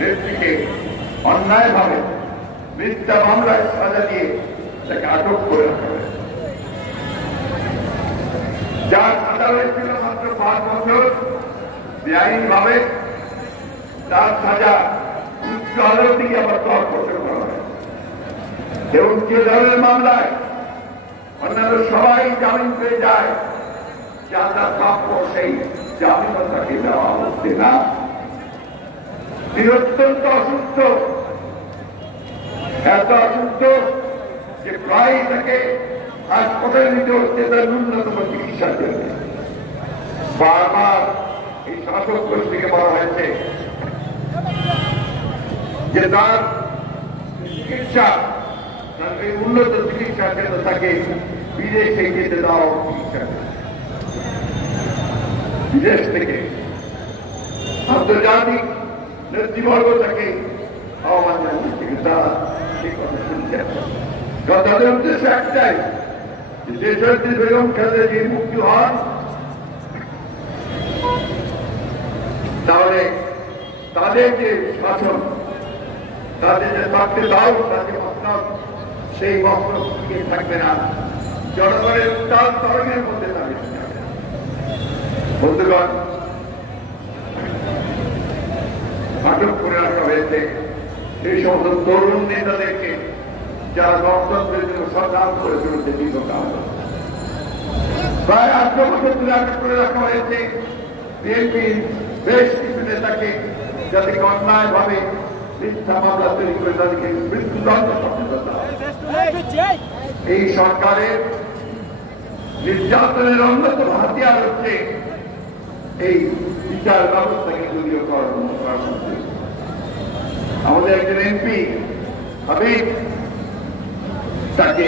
নেত্রীকে অন্যায়ভাবে মিথ্যা মামলায় সাজা দিয়ে তাকে আটক করে রাখা হয়েছে, যার সাজা হয়েছিল মাত্র 5 বছর। বেআইনিভাবে তার সাজা উচ্চ আদালতে গিয়ে আবার 10 বছর করা হয় এবং যে ধরনের মামলায় অন্যান্য সবাই জামিন পেয়ে যায়, যা তার প্রাপ্য সেই জামিন তাকে দেওয়া হচ্ছে না। তিনি অত্যন্ত অসুস্থ, এত অসুস্থ যে প্রায় তাকে হাসপাতালে নিতে হচ্ছে তার ন্যূনতম চিকিৎসার জন্য। বারবার এই শাসক গোষ্ঠীকে বলা হয়েছে যে তার চিকিৎসা, তার এই উন্নত চিকিৎসার জন্য তাকে বিদেশে যেতে দেওয়া চিকিৎসা, বিদেশ থেকে আন্তর্জাতিক নেতৃবর্গ তাকে আহ্বান জানিয়েছে, তারা সেই কথা শুনছেন। তাদের উদ্দেশ্য একটাই, দেশনেত্রী বেগম খালেদা জিয়া মুক্তি হন, তাহলে তাদের যে শাসন, তাদের যে থাকতে দাও, তাদের মতলব সেই মতলব টিকে থাকবে না, জনগণের তার তরঙ্গের মধ্যে দাঁড়িয়ে যাবে। বন্ধুগণ, আটক করে রাখা হয়েছে সেই সমস্ত তরুণ নেতাদেরকে যারা গণতন্ত্রের জন্য সংগ্রাম করে চলেছে দীর্ঘকাল। প্রায় 8 বছর ধরে আটক করে রাখা হয়েছে বিএনপির বেশ কিছু নেতাকে, যাতে অন্যায়ভাবে মিথ্যা মামলা তৈরি করে তাদেরকে মৃত্যুদণ্ড সচেতনতা। এই সরকারের নির্যাতনের অন্যতম হাতিয়ার হচ্ছে এই বিচার ব্যবস্থাকে দলীয়করণ করা। আমাদের একজন এমপি হাবিব, তাকে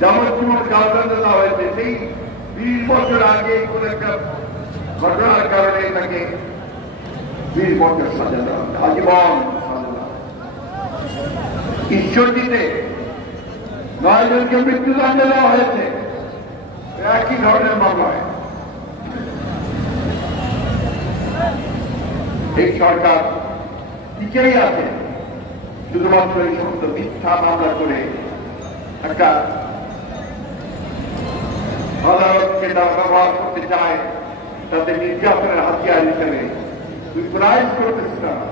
যাবজ্জীবন কারাদণ্ড দেওয়া হয়েছে সেই 20 বছর আগে কোন একটা ঘটনার কারণে তাকে 20 বছর সাজা দেওয়া, আজীবন সাজা দেওয়া। ঈশ্বরদীতে 9 জনকে মৃত্যুদণ্ড দেওয়া হয়েছে একই ধরনের মামলায়। এই সরকার টিকেই আছে শুধুমাত্র এই সমস্ত মিথ্যা মামলা করে একটা আদালতকে তারা ব্যবহার করতে চায়, তাদের নির্যাতনের হাতিয়ার হিসেবে প্রাইজ করতেছে তারা,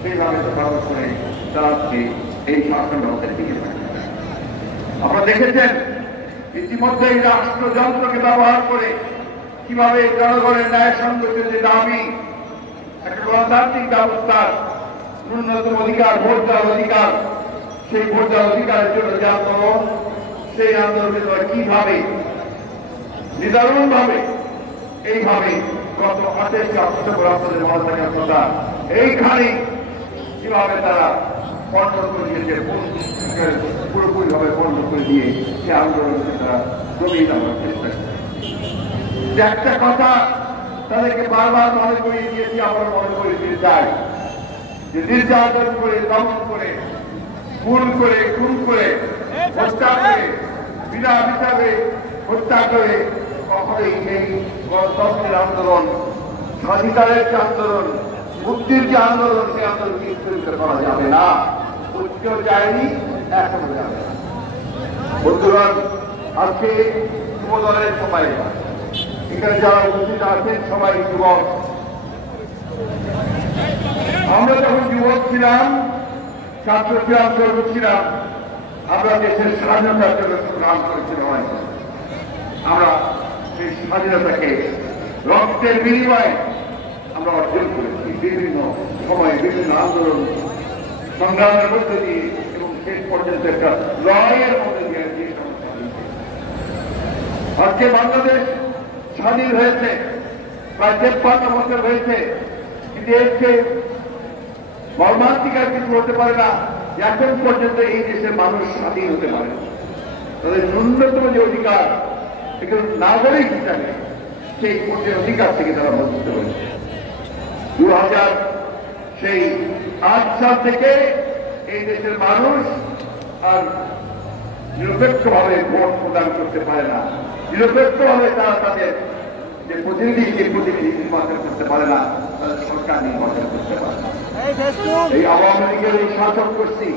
সেইভাবে ব্যবহার করে তারা এই শাসন ব্যবস্থার দিকে থাকে। আপনারা দেখেছেন ইতিমধ্যে এই রাষ্ট্রযন্ত্রকে ব্যবহার করে কিভাবে জনগণের ন্যায় সঙ্গতের যে দাবি, একটা গণতান্ত্রিক ব্যবস্থার ন্যূনতম অধিকার, ভোট দেওয়ার অধিকার, সেই ভোট দেওয়ার অধিকারের জন্য যে আন্দোলন, সেই আন্দোলনের কিভাবে নিদারুণ ভাবে এইভাবে গত 28 অক্টোবর আপনাদের মনে থাকার কথা, এইখানে কিভাবে তারা বন্ধ করে দিয়েছে, পুরোপুরি ভাবে বন্ধ করে দিয়ে সে আন্দোলনকে তারা জমিয়ে দেওয়ার চেষ্টা করে। একটা কথা তাদেরকে বারবার মনে করিয়ে দিয়েছি, আবার মনে করিয়ে দিয়ে চাই যে নির্যাতন করে, দমন করে, খুন করে, হত্যা করে, বিনা বিচারে হত্যা করে কখনোই এই গণতন্ত্রের আন্দোলন, স্বাধিকারের যে আন্দোলন, মুক্তির যে আন্দোলন, সেই আন্দোলনকে স্থগিত করা যাবে না। উচ্চেও যায়নি, এখনো যাবে না। বন্ধুগণ, আজকে যুবদলের সময়, এখানে যারা উপস্থিত আছেন সবাই যুবক। আমরা যখন যুবক ছিলাম, ছাত্র ছিলাম, কর্ম ছিলাম, আমরা দেশের স্বাধীনতার জন্য সংগ্রাম করেছিলাম। আমরা সেই স্বাধীনতাকে রক্তের বিনিময়ে আমরা অর্জন করেছি, বিভিন্ন সময়ে বিভিন্ন আন্দোলন সংগ্রামের মধ্যে দিয়ে, এবং শেষ পর্যন্ত একটা লড়াইয়ের মধ্যে দিয়ে আজকে বাংলাদেশ স্বাধীন হয়েছে, প্রায় 53 বছর হয়েছে, কিন্তু এর চেয়ে মর্মান্তিক আর কিছু হতে পারে না। এখন পর্যন্ত এই দেশের মানুষ স্বাধীন হতে পারে না। তাদের ন্যূনতম যে অধিকার, নাগরিক হিসাবে সেই অধিকার থেকে তারা বঞ্চিত হয়েছে। 2008 সাল থেকে এই দেশের মানুষ আর নিরপেক্ষভাবে ভোট প্রদান করতে পারে না। নিরপেক্ষভাবে তারা তাদের যে প্রতিনিধি নির্বাচন করতে পারে না, তাদের সরকার নির্বাচন করতে পারে না। এই আওয়ামী লীগের এই শাসক গোষ্ঠী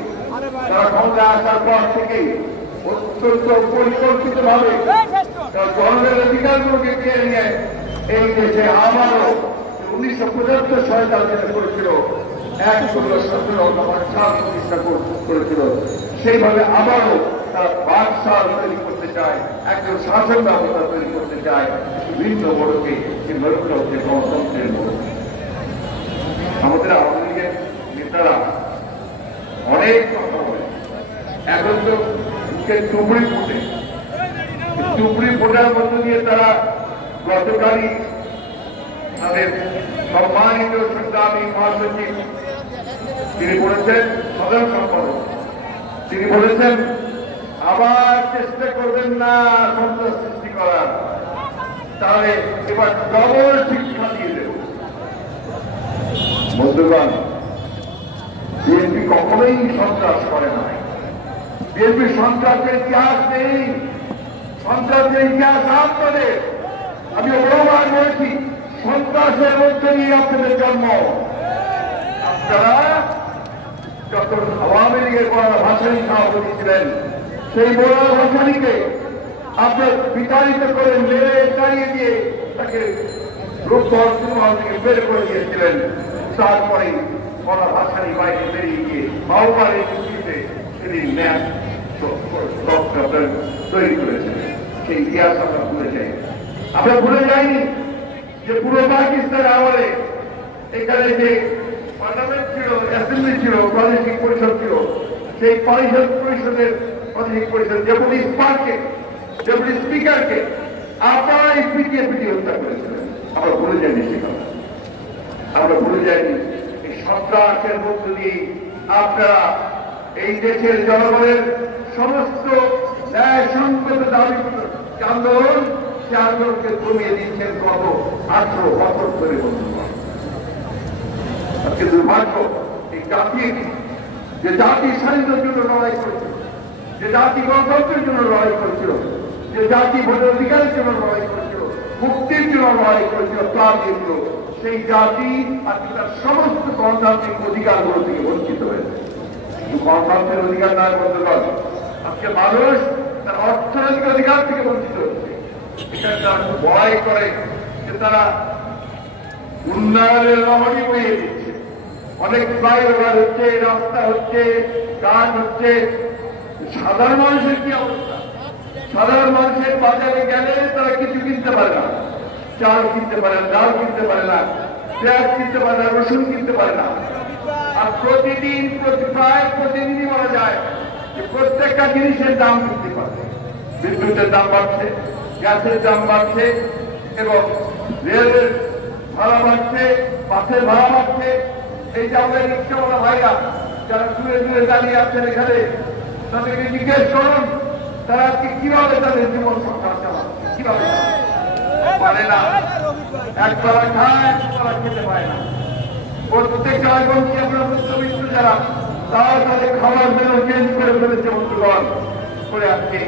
তারা ক্ষমতায় আসার পর থেকেই অত্যন্ত পরিকল্পিত ভাবে জনগণের অধিকারগুলোকে কেড়ে নিয়ে এই দেশে আবারও 1975 সালে তারা যেটা করেছিল, 1/17 সাল প্রতিষ্ঠা করেছিল, সেইভাবে আবারও তারা বাদশাহ তৈরি করতে চায়, একজন শাসন ব্যবস্থা তৈরি করতে চায়, বিভিন্ন মোড়কে এই মোড়কটা হচ্ছে গণতন্ত্রের মোড়। আমাদের আওয়ামী লীগের নেতারা অনেক কথা বলে, এখন তো চুপড়ি ফুটে, চুপড়ি ফোটার মধ্য দিয়ে তারা গতকালই তাদের সম্মানিত সংগ্রামী মহাসচিব তিনি বলেছেন, সাধারণ সম্পাদক তিনি বলেছেন আবার চেষ্টা করবেন না সন্ত্রাস সৃষ্টি করার, তাহলে এবার ডবল শিক্ষা দিয়ে দেব। বন্ধুগণ, বিএনপি কখনোই সন্ত্রাস করে না, বিএনপি সন্ত্রাসের ইতিহাস নেই, সন্ত্রাসের ইতিহাস আপনাদের। আমি বহুবার বলেছি, সন্ত্রাসের মধ্যে নিয়ে আপনাদের জন্ম। আপনারা যখন আওয়ামী লীগের বড় ভাষানী সভাপতি ছিলেন, সেই বড় ভাষানীকে আপনার বিতাড়িত করে মেরে তাড়িয়ে দিয়ে তাকে রূপগঞ্জ সিনেমা থেকে বের করে দিয়েছিলেন। তারপরে বড় ভাষানী বাইরে বেরিয়ে গিয়ে বাউবারের ভিত্তিতে সেদিন ম্যাপ তৈরি করেছিলেন। সেই ইতিহাস আমরা ভুলে যাই। আমরা ভুলে যাইনি যে পুরো পাকিস্তান আমলে এখানে যে পার্লামেন্ট ছিল, অ্যাসেম্বলি ছিল, প্রাদেশিক পরিষদ ছিল, সেই পরিষদের প্রাদেশিক পরিষদ ডেপুটি স্পিকারকে আপনারাই পিটিয়ে হত্যা করেছিলেন। আমরা ভুলে যাইনি সে কথা, আমরা ভুলে যাইনি। এই সন্ত্রাসের মধ্য দিয়ে আপনারা এই দেশের জনগণের সমস্ত ন্যায়সঙ্গত দাবি আন্দোলন, সে আন্দোলনকে কমিয়ে দিচ্ছেন গত 18 বছর ধরে। বন্ধুগণ, আজকে দুর্ভাগ্য, এই জাতির যে জাতি স্বাধীনতার জন্য লড়াই করেছিল, যে জাতি গণতন্ত্রের জন্য লড়াই করেছিল, যে জাতি ভোটের অধিকারের জন্য লড়াই করেছিল, মুক্তির জন্য লড়াই করেছিল, প্রাণ দিয়েছিল, সেই জাতি আজকে তার সমস্ত গণতান্ত্রিক অধিকারগুলো থেকে বঞ্চিত হয়েছে। গণতন্ত্রের অধিকার নয় বন্ধুগণ, আজকে মানুষ তার অর্থনৈতিক অধিকার থেকে বঞ্চিত হচ্ছে। এখানে তারা ভয় করে যে তারা উন্নয়নের লহরি বইয়ে দিচ্ছে, অনেক ফ্লাইওভার হচ্ছে, রাস্তা হচ্ছে, কাজ হচ্ছে। সাধারণ মানুষের কি অবস্থা? সাধারণ মানুষের বাজারে গেলে তারা কিছু কিনতে পারে না, চাল কিনতে পারে না, ডাল কিনতে পারে না, পেঁয়াজ কিনতে পারে না, রসুন কিনতে পারে না। আর প্রতিদিন প্রায় প্রতিদিনই বলা যায় যে প্রত্যেকটা জিনিসের দাম বৃদ্ধি পাচ্ছে। বিদ্যুতের দাম বাড়ছে, গ্যাসের দাম বাড়ছে, এবং রেলের ভাড়া বাড়ছে, বাসের ভাড়া বাড়ছে। এই যে আমাদের রিক্সাওয়ালা ভাইরা যারা দূরে দূরে দাঁড়িয়ে আছেন এখানে, তাদেরকে জিজ্ঞেস করুন তারা আজকে কিভাবে তাদের জীবন সংসার চালাচ্ছে, কিভাবে পারে না, একবেলা খায়, একবেলা খেতে পায় না। প্রত্যেকটা এমনকি আমরা মধ্যবিত্ত যারা, তারা তাদের খাবার মেনু চেঞ্জ করে ফেলেছে বন্ধুগণ, করে আজকে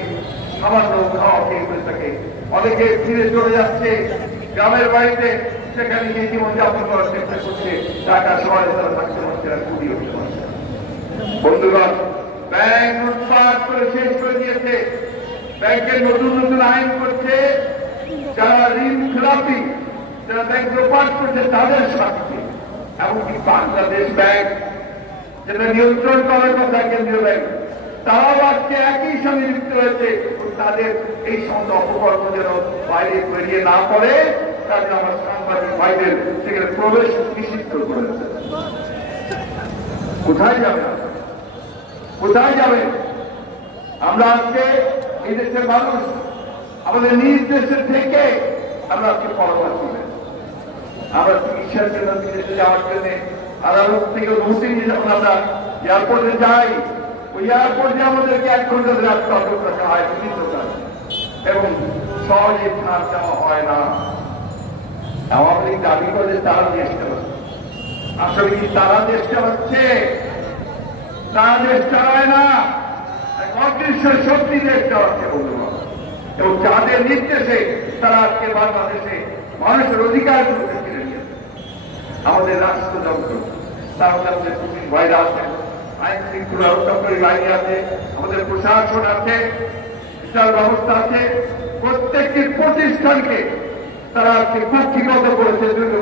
সামান্য খাওয়া খেয়ে করে থাকে। অনেকে ফিরে চলে যাচ্ছে গ্রামের বাড়িতে, সেখানে গিয়ে জীবনযাপন করার চেষ্টা করছে। ঢাকা শহরে তারা থাকতে পারছে না, খুবই হতে পারছে। বন্ধুগণ, ব্যাংক লুটপাট করে শেষ করে দিয়েছে, ব্যাংকের নতুন নতুন আইন করছে, যারা ঋণ খেলাপি, যারা ব্যাংক লুটপাট করছে তাদের শাস্তি। এমনকি বাংলাদেশ ব্যাংক, যেটা নিয়ন্ত্রণ করার কথা কেন্দ্রীয় ব্যাংক, তারাও আজকে একই সঙ্গে যুক্ত হয়েছে। তাদের এই সমস্ত অপকর্ম যেন বাইরে বেরিয়ে না পড়ে, তাদের আমার সাংবাদিক ভাইদের সেখানে প্রবেশ নিষিদ্ধ করেছে। কোথায় যাবে, কোথায় যাবে? আমরা আজকে এই দেশের মানুষ আমাদের নিজ দেশের থেকে আমরা আজকে পরামর্শ দেব। আমরা চিকিৎসার জন্য বিদেশে যাওয়ার জন্য আদালত থেকে অনুমতি নিয়ে যখন আমরা এয়ারপোর্টে যাই, ওই এয়ারপোর্টে আমাদেরকে 1 ঘন্টা রাখতে অটক রাখা হয় বিভিন্ন কাজ, এবং সহজে ছাড় দেওয়া হয় না। আওয়ামী লীগ দাবি করে তারা দেশ চালাচ্ছে, আসলে কি তারা দেশ চালাচ্ছে? তারা দেশ চালায় না, অদৃশ্য শক্তি দেশ চালাচ্ছে বন্ধুগণ। এবং যাদের নির্দেশে তারা আজকে বাংলাদেশে মানুষের অধিকার কেড়ে নিয়েছে। আমাদের রাষ্ট্রযন্ত্র তার মধ্যে আমাদের পুলিশ ভাইরা আছে, আইন শৃঙ্খলা রক্ষাকারী বাহিনী আছে, আমাদের প্রশাসন আছে, বিচার ব্যবস্থা আছে, প্রত্যেকটি প্রতিষ্ঠানকে তারা কুক্ষিগত করেছে দুর্নীতি